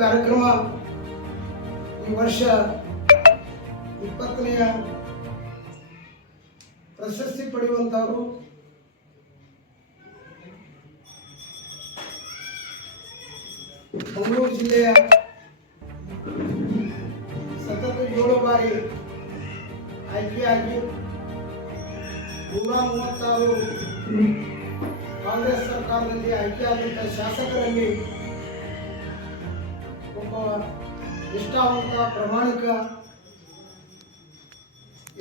ಕಾರ್ಯಕ್ರಮ ಈ ವರ್ಷ 20ನೇ ಪ್ರಶಸ್ತಿ ಪಡೆಯುವಂತವರು ಮಂಗಳೂರು ಜಿಲ್ಲೆಯ ಸತತ 7 ಬಾರಿ ಆಯ್ಕೆಯಾಗಿ 136 ಕಾಂಗ್ರೆಸ್ ಸರ್ಕಾರದಲ್ಲಿ ಆಯ್ಕೆಯಾದಂಥ ಶಾಸಕರಲ್ಲಿ ಒಬ್ಬ ನಿಷ್ಠಾವಂತ ಪ್ರಾಮಾಣಿಕ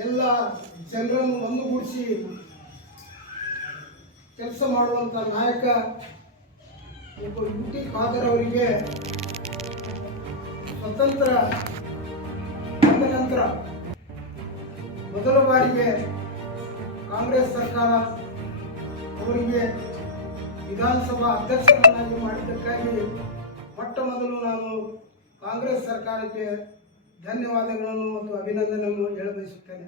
ಎಲ್ಲ ಜನರನ್ನು ಒಂದುಗೂಡಿಸಿ ಕೆಲಸ ಮಾಡುವಂಥ ನಾಯಕ ಒಬ್ಬ ಯುಟಿ ಖಾದರ್ ಅವರಿಗೆ ಸ್ವತಂತ್ರ ಬಂದ ನಂತರ ಮೊದಲ ಬಾರಿಗೆ ಕಾಂಗ್ರೆಸ್ ಸರ್ಕಾರ ಅವರಿಗೆ ವಿಧಾನಸಭಾ ಅಧ್ಯಕ್ಷರನ್ನಾಗಿ ಮಾಡಿದ್ದಕ್ಕಾಗಿ ಮೊಟ್ಟ ಮೊದಲು ನಾನು ಕಾಂಗ್ರೆಸ್ ಸರ್ಕಾರಕ್ಕೆ ಧನ್ಯವಾದಗಳನ್ನು ಮತ್ತು ಅಭಿನಂದನೆಯನ್ನು ಹೇಳಬಯಸುತ್ತೇನೆ.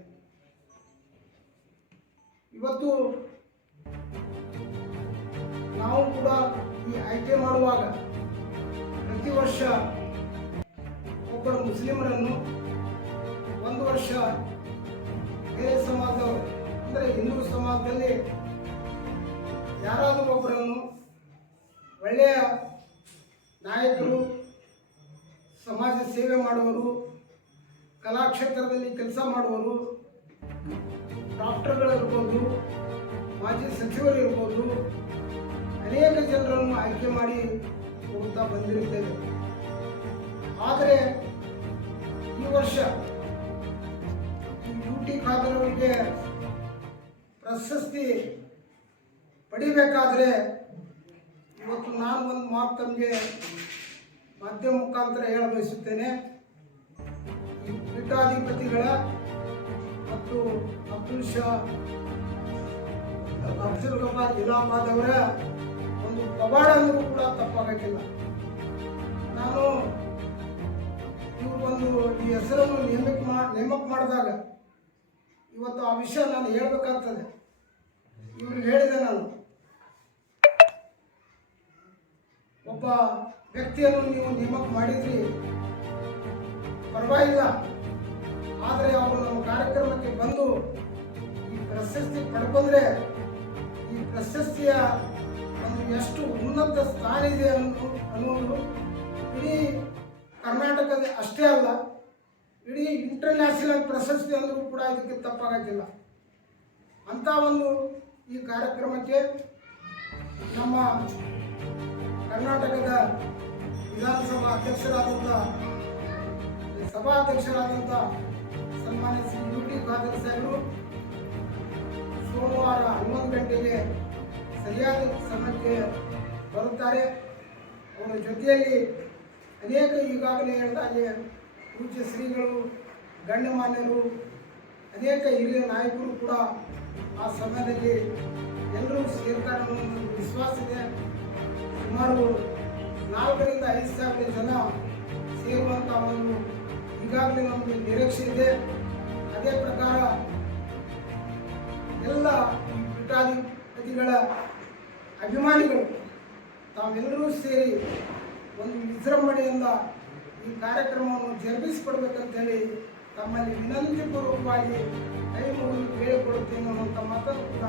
ಇವತ್ತು ನಾವು ಕೂಡ ಈ ಆಯ್ಕೆ ಮಾಡುವಾಗ ಪ್ರತಿ ವರ್ಷ ಒಬ್ಬರು ಮುಸ್ಲಿಮರನ್ನು, ಒಂದು ವರ್ಷ ಬೇರೆ ಸಮಾಜದವರು ಅಂದರೆ ಹಿಂದೂ ಸಮಾಜದಲ್ಲಿ ಯಾರಾದರೂ ಒಬ್ಬರನ್ನು ಒಳ್ಳೆಯ ನಾಯಕರು, ಸಮಾಜ ಸೇವೆ ಮಾಡುವರು, ಕಲಾಕ್ಷೇತ್ರದಲ್ಲಿ ಕೆಲಸ ಮಾಡುವರು, ಡಾಕ್ಟರ್ಗಳಿರ್ಬೋದು, ಮಾಜಿ ಸಚಿವರು ಇರ್ಬೋದು, ಅನೇಕ ಜನರನ್ನು ಆಯ್ಕೆ ಮಾಡಿ ಹೋಗ್ತಾ ಬಂದಿರುತ್ತೇವೆ. ಆದರೆ ಈ ವರ್ಷ ಯುಟಿ ಖಾದರ್ ಅವರಿಗೆ ಪ್ರಶಸ್ತಿ ಪಡಿಬೇಕಾದ್ರೆ ಇವತ್ತು ನಾನು ಒಂದು ಮಾತು ತಮಗೆ ಮಾಧ್ಯಮ ಮುಖಾಂತರ ಹೇಳ ಬಯಸುತ್ತೇನೆ. ಈ ಪೀಠಾಧಿಪತಿಗಳ ಮತ್ತು ಅಬ್ದುಲ್ ಗಫಾರ್ ಇಲಾಹಾಬಾದ್ ಅವರ ಒಂದು ಪವಾಡ ಅಂದರೂ ಕೂಡ ತಪ್ಪಾಗಕ್ಕಿಲ್ಲ. ನಾನು ಇವರು ಒಂದು ಈ ಹೆಸರನ್ನು ನೇಮಕ ಮಾಡಿದಾಗ ಇವತ್ತು ಆ ವಿಷಯ ನಾನು ಹೇಳಬೇಕಾಗ್ತದೆ. ಇವ್ರಿಗೆ ಹೇಳಿದೆ, ನಾನು ಒಬ್ಬ ವ್ಯಕ್ತಿಯನ್ನು ನೀವು ನೇಮಕ ಮಾಡಿದ್ರಿ, ಪರವಾಗಿಲ್ಲ, ಆದರೆ ಅವರು ನಮ್ಮ ಕಾರ್ಯಕ್ರಮಕ್ಕೆ ಬಂದು ಈ ಪ್ರಶಸ್ತಿ ಪಡ್ಕೊಂಡ್ರೆ ಈ ಪ್ರಶಸ್ತಿಯ ಒಂದು ಎಷ್ಟು ಉನ್ನತ ಸ್ಥಾನ ಇದೆ ಅನ್ನೋದು ಇಡೀ ಕರ್ನಾಟಕದ ಅಷ್ಟೇ ಅಲ್ಲ, ಇಡೀ ಇಂಟರ್ನ್ಯಾಷನಲ್ ಪ್ರಶಸ್ತಿ ಅಂದರೂ ಕೂಡ ಇದಕ್ಕೆ ತಪ್ಪಾಗಕ್ಕಿಲ್ಲ. ಅಂಥ ಒಂದು ಈ ಕಾರ್ಯಕ್ರಮಕ್ಕೆ ನಮ್ಮ ಕರ್ನಾಟಕದ ವಿಧಾನಸಭಾ ಸಭಾಧ್ಯಕ್ಷರಾದಂಥ ಸನ್ಮಾನ್ಯ ಶ್ರೀ ಯುಟಿ ಖಾದರ್ ಸಾಹೇಬರು ಸೋಮವಾರ 11 ಗಂಟೆಗೆ ಸರಿಯಾದ ಸಮಯಕ್ಕೆ ಬರುತ್ತಾರೆ. ಅವರ ಜೊತೆಯಲ್ಲಿ ಅನೇಕ ಈಗಾಗಲೇ ಹೇಳಿದಾಗೆ ಪೂಜ್ಯ ಶ್ರೀಗಳು, ಗಣ್ಯಮಾನ್ಯರು, ಅನೇಕ ಹಿರಿಯ ನಾಯಕರು ಕೂಡ ಆ ಸಮಯದಲ್ಲಿ ಎಲ್ಲರೂ ಸೇರ್ತಾರೆ ಅನ್ನೋ ವಿಶ್ವಾಸ ಇದೆ. ಸುಮಾರು 4,000 ರಿಂದ 5,000 ಜನ ಸೇರುವಂಥ ಒಂದು ಈಗಾಗಲೇ ನಮಗೆ ನಿರೀಕ್ಷೆ ಇದೆ. ಅದೇ ಪ್ರಕಾರ ಎಲ್ಲ ಈ ಪೀಠಾಧಿಪತಿಗಳ ಅಭಿಮಾನಿಗಳು ತಾವೆಲ್ಲರೂ ಸೇರಿ ಒಂದು ವಿಜೃಂಭಣೆಯಿಂದ ಈ ಕಾರ್ಯಕ್ರಮವನ್ನು ಜರುಗಿಸಿಕೊಡ್ಬೇಕಂತೇಳಿ ತಮ್ಮಲ್ಲಿ ವಿನಂತಿಪೂರ್ವಕವಾಗಿ ಕೈ ಮುಗಿದು ಕೇಳಿಕೊಳ್ಳುತ್ತೇನೆ ಅನ್ನುವಂಥ ಮಾತನ್ನು ಕೂಡ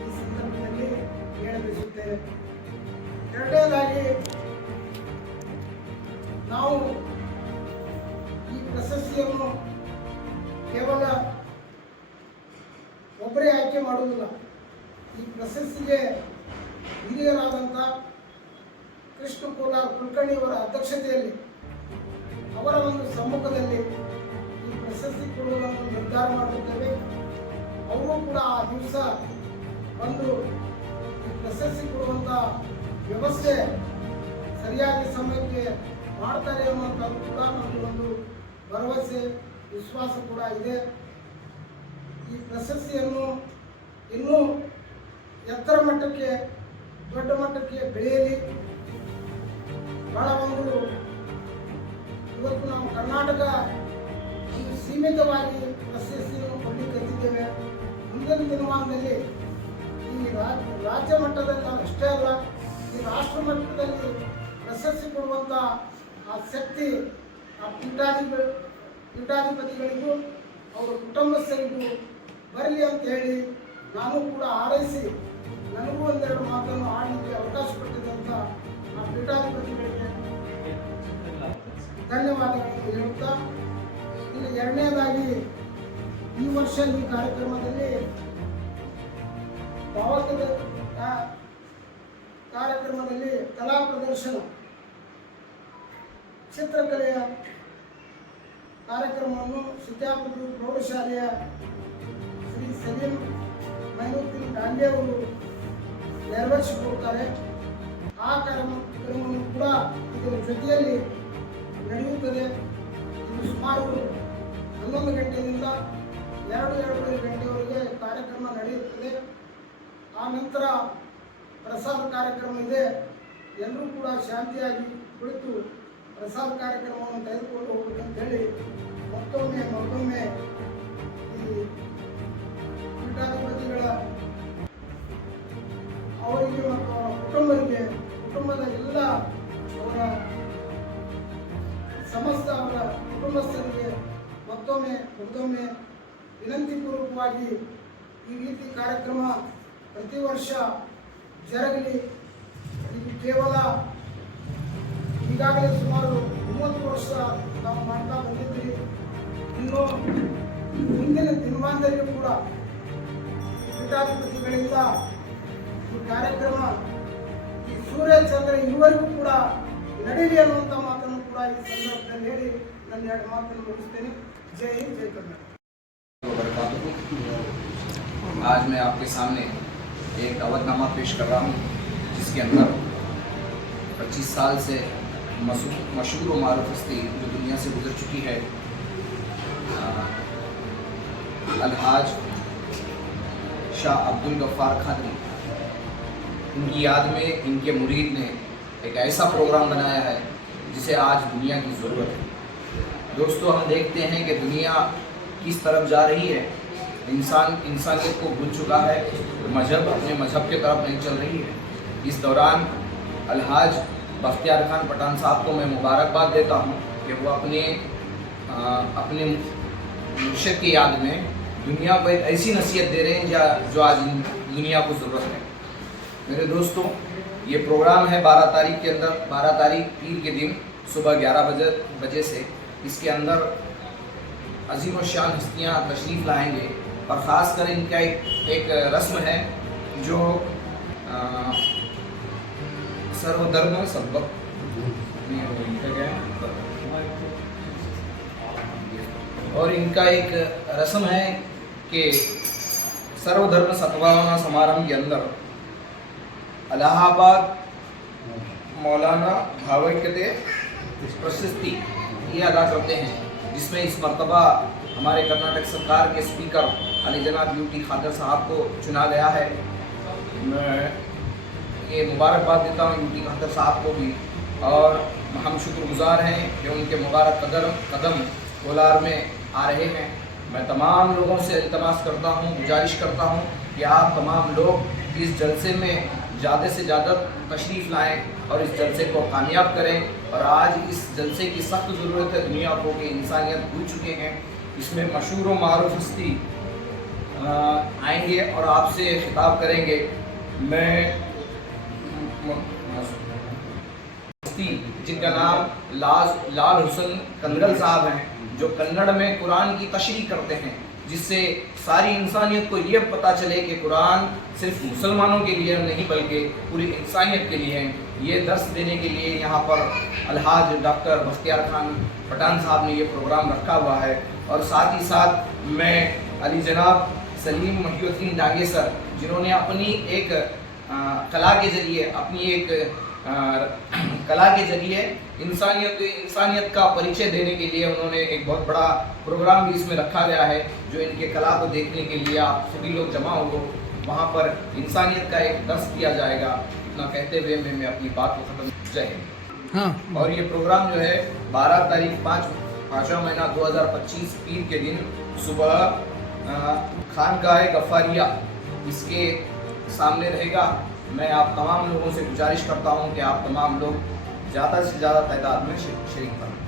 ಈ ಸಂದರ್ಭದಲ್ಲಿ ಹೇಳಬಯಸುತ್ತೇನೆ. ಎರಡನೇದಾಗಿ, ನಾವು ಈ ಪ್ರಶಸ್ತಿಯನ್ನು ಕೇವಲ ಒಬ್ಬರೇ ಆಯ್ಕೆ ಮಾಡುವುದಿಲ್ಲ. ಈ ಪ್ರಶಸ್ತಿಗೆ ಹಿರಿಯರಾದಂಥ ಕೃಷ್ಣ ಕೋಲಾರ್ ಕುಲಕರ್ಣಿಯವರ ಅಧ್ಯಕ್ಷತೆಯಲ್ಲಿ, ಅವರ ಒಂದು ಸಮ್ಮುಖದಲ್ಲಿ ಈ ಪ್ರಶಸ್ತಿ ಕೊಡುವುದನ್ನು ನಿರ್ಧಾರ ಮಾಡುತ್ತೇವೆ. ಅವರು ಕೂಡ ಆ ದಿವಸ ಬಂದು ಈ ಪ್ರಶಸ್ತಿ ಕೊಡುವಂಥ ವ್ಯವಸ್ಥೆ ಸರಿಯಾದ ಸಮಯಕ್ಕೆ ಮಾಡ್ತಾರೆ ಅನ್ನುವಂಥದ್ದು ಕೂಡ ನಮಗೆ ಒಂದು ಭರವಸೆ, ವಿಶ್ವಾಸ ಕೂಡ ಇದೆ. ಈ ಪ್ರಶಸ್ತಿಯನ್ನು ಇನ್ನೂ ಎತ್ತರ ಮಟ್ಟಕ್ಕೆ, ದೊಡ್ಡ ಮಟ್ಟಕ್ಕೆ ಬೆಳೆಯಲಿ. ಬಹಳ ಒಂದು ಇವತ್ತು ನಾವು ಕರ್ನಾಟಕ ಸೀಮಿತವಾಗಿ ಪ್ರಶಸ್ತಿಯನ್ನು ಕೊಡಲಿಕ್ಕೆ ಮುಂದಿನ ದಿನಮಾನದಲ್ಲಿ ಈ ರಾಜ್ಯ ಮಟ್ಟದಲ್ಲಿ ಅಷ್ಟೇ ಅಲ್ಲ, ಈ ರಾಷ್ಟ್ರ ಮಟ್ಟದಲ್ಲಿ ಪ್ರಶಸ್ತಿ ಕೊಡುವಂಥ ಆ ಶಕ್ತಿ ಆ ಪೀಠಾಧಿಪತಿಗಳಿಗೂ ಅವರ ಕುಟುಂಬಸ್ಥರಿಗೂ ಬರಲಿ ಅಂತ ಹೇಳಿ ನಾನು ಕೂಡ ಹಾರೈಸಿ ನನಗೂ ಒಂದೆರಡು ಮಾತನ್ನು ಆಡಲಿಕ್ಕೆ ಅವಕಾಶ ಕೊಟ್ಟಿದ್ದಂಥ ಆ ಪೀಠಾಧಿಪತಿಗಳಿಗೆ ಧನ್ಯವಾದಗಳನ್ನು ಹೇಳುತ್ತಾ, ಇನ್ನು ಎರಡನೇದಾಗಿ ಈ ವರ್ಷ ಈ ಕಾರ್ಯಕ್ರಮದಲ್ಲಿ ಭಾವಕದ ಕಾರ್ಯಕ್ರಮದಲ್ಲಿ ಕಲಾ ಪ್ರದರ್ಶನ ಚಿತ್ರಕಲೆಯ ಕಾರ್ಯಕ್ರಮವನ್ನು ಸಿದ್ದಾಪುರ ಪ್ರೌಢಶಾಲೆಯ ಶ್ರೀ ಸಲೀಂ ಮೈನುದ್ದೀನ್ ಗಾಂಧಿ ಅವರು ನೆರವೇರಿಸಿಕೊಡ್ತಾರೆ. ಆ ಕಾರ್ಯಕ್ರಮವನ್ನು ಕೂಡ ಇದರ ಜೊತೆಯಲ್ಲಿ ನಡೆಯುತ್ತದೆ. ಇದು ಸುಮಾರು 11 ಗಂಟೆಯಿಂದ 2:30 ಗಂಟೆವರೆಗೆ ಕಾರ್ಯಕ್ರಮ ನಡೆಯುತ್ತದೆ. ಆ ನಂತರ ಪ್ರಸಾದ ಕಾರ್ಯಕ್ರಮ ಇದೆ. ಎಲ್ಲರೂ ಕೂಡ ಶಾಂತಿಯಾಗಿ ಕುಳಿತು ಪ್ರಸಾದ ಕಾರ್ಯಕ್ರಮವನ್ನು ತೆಗೆದುಕೊಂಡು ಹೋಗಬೇಕಂತ ಹೇಳಿ ಮತ್ತೊಮ್ಮೆ ಈ ಪೀಠಾಧಿಪತಿಗಳ ಅವರಿಗೆ ಮತ್ತು ಅವರ ಕುಟುಂಬದ ಎಲ್ಲ ಅವರ ಸಮಸ್ತ ಅವರ ಕುಟುಂಬಸ್ಥರಿಗೆ ಮತ್ತೊಮ್ಮೆ ವಿನಂತಿಪೂರ್ವಕವಾಗಿ ಈ ರೀತಿ ಕಾರ್ಯಕ್ರಮ ಪ್ರತಿ ವರ್ಷ ಜರಗಲಿ. ಇದು ಕೇವಲ ಈಗಾಗಲೇ ಸುಮಾರು 30 ವರ್ಷ ನಾವು ಮಾಡ್ತಾ ಬಂದಿದ್ದೀವಿ. ಇನ್ನು ಮುಂದಿನ ದಿನಮಾನದಲ್ಲಿಯೂ ಕೂಡ ಪೀಠಾಧಿಪತಿಗಳಿಂದ ಈ ಕಾರ್ಯಕ್ರಮ ಈ ಸೂರ್ಯ ಚಂದ್ರ ಇದುವರೆಗೂ ಕೂಡ ನಡೀಲಿ ಅನ್ನುವಂಥ ಮಾತನ್ನು ಕೂಡ ಈ ಸಂದರ್ಭದಲ್ಲಿ ಹೇಳಿ ನನ್ನ 2 ಮಾತನ್ನು ಮುಗಿಸ್ತೇನೆ. जय हिंद, जय कर्नाटक। आज मैं आपके सामने एक दावतनामा पेश कर रहा हूँ, जिसके अंदर 25 साल से मशहूर और मारूफ हस्ती जो दुनिया से गुजर चुकी है, अलहाज शाह अब्दुल गफ्फार खानी, उनकी याद में इनके मुरीद ने एक ऐसा प्रोग्राम बनाया है जिसे आज दुनिया की ज़रूरत है। दोस्तों, हम देखते हैं कि दुनिया किस तरफ जा रही है। इंसानियत को भूल चुका है, मजहब अपने मजहब की तरफ नहीं चल रही है। इस दौरान अलहाज बख्तियार खान पठान साहब को मैं मुबारकबाद देता हूँ कि वो अपने मुर्शिद की याद में दुनिया को एक ऐसी नसीहत दे रहे हैं जो आज दुनिया को ज़रूरत है। मेरे दोस्तों, ये प्रोग्राम है 12 तारीख के अंदर, 12 तारीख पीर के दिन सुबह 11 बजे से। इसके अंदर अजीम और शान हस्तियाँ तशरीफ़ लाएंगे और ख़ास कर इनका एक रस्म है जो सर्वधर्म सबक और इनका एक रस्म है कि सर्वधर्म सद्भावना समारंभ के अंदर इलाहाबाद मौलाना भावैक्यते प्रशस्ति ये अदा करते हैं, जिसमें इस मरतबा हमारे कर्नाटक सरकार के स्पीकर अली जनाब यूटी खादर साहब को चुना गया है। मैं ये मुबारकबाद देता हूँ यूटी खादर साहब को भी, और हम शुक्रगुजार हैं कि उनके मुबारक कदम कोलार में आ रहे हैं। मैं तमाम लोगों से इल्तमास करता हूँ, गुजारिश करता हूँ कि आप तमाम लोग इस जलसे में ज़्यादा से ज़्यादा तशरीफ़ लाएँ और इस जलसे को कामयाब करें। और आज इस जलसे की सख्त ज़रूरत है दुनिया को, कि इंसानियत भूल चुके हैं। इसमें मशहूर और मारूफ हस्ती आएंगे और आपसे खिताब करेंगे। मैं जिनका नाम लाल हुसैन कनगल साहब हैं, जो कन्नड़ में कुरान की तशरीह करते हैं, जिससे सारी इंसानियत को ये पता चले कि कुरान सिर्फ मुसलमानों के लिए नहीं बल्कि पूरी इंसानियत के लिए है। ये दर्स देने के लिए यहाँ पर अलहाज डॉक्टर बख्तियार खान पठान साहब ने ये प्रोग्राम रखा हुआ है। और साथ ही साथ मैं अली जनाब सलीम महीउद्दीन डांगे सर, जिन्होंने अपनी एक कला के ज़रिए इंसानियत का परिचय देने के लिए उन्होंने एक बहुत बड़ा प्रोग्राम भी इसमें रखा गया है, जो इनके कला को देखने के लिए आप सभी लोग जमा हो, वहाँ पर इंसानियत का एक दर्स दिया जाएगा। इतना कहते हुए मैं अपनी बात को ख़त्म। जय हिंद। हाँ, और ये प्रोग्राम जो है 12 तारीख 5वां महीना 2025 पीर के दिन सुबह खानकाह गफ्फारिया इसके सामने रहेगा। मैं आप तमाम लोगों से गुजारिश करता हूँ कि आप तमाम लोग ज़्यादा से ज़्यादा तादाद में शरीक बना।